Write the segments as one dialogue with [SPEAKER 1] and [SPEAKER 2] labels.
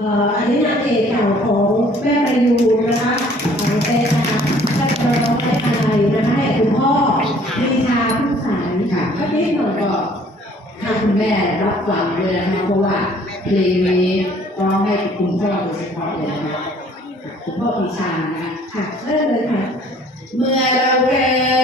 [SPEAKER 1] อันนี้นางเอกเก่าของแม่ประยูนนะคะของเต้นะคะท่านร้องในอะไรนะคะให้คุณพ่อมีชาผู้สายค่ะก็นิดหน่อยก็ทางคุณแม่รับฟังเลยนะคะเพราะว่าเพลงนี้ร้องให้คุณพ่อโดยเฉพาะเลยนะคะคุณพ่อมีชานะคะค่ะเริ่มเลยค่ะเมื่อเราแก่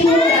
[SPEAKER 2] Thank you.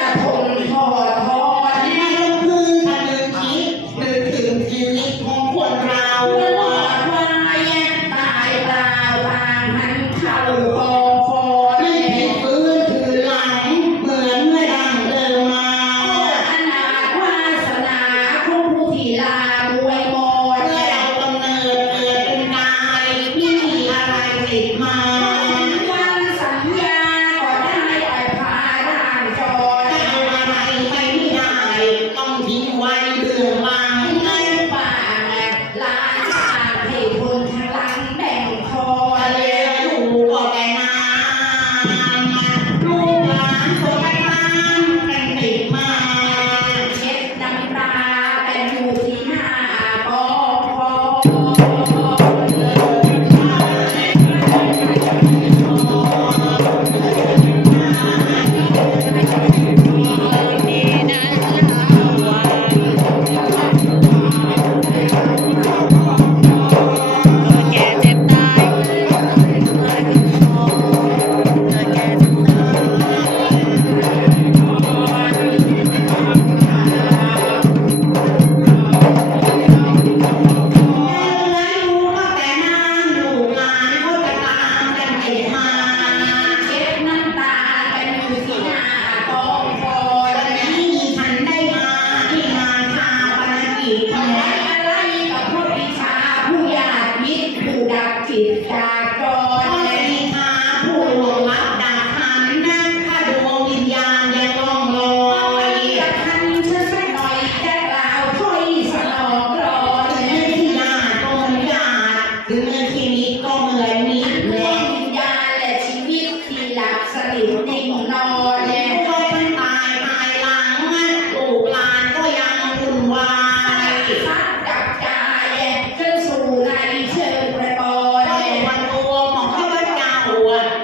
[SPEAKER 2] ผิดตาม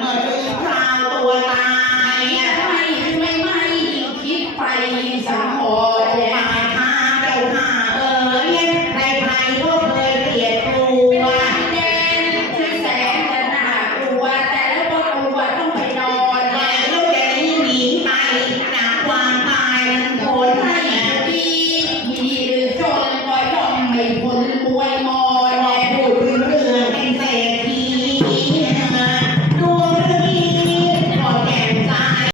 [SPEAKER 2] Marie Pie.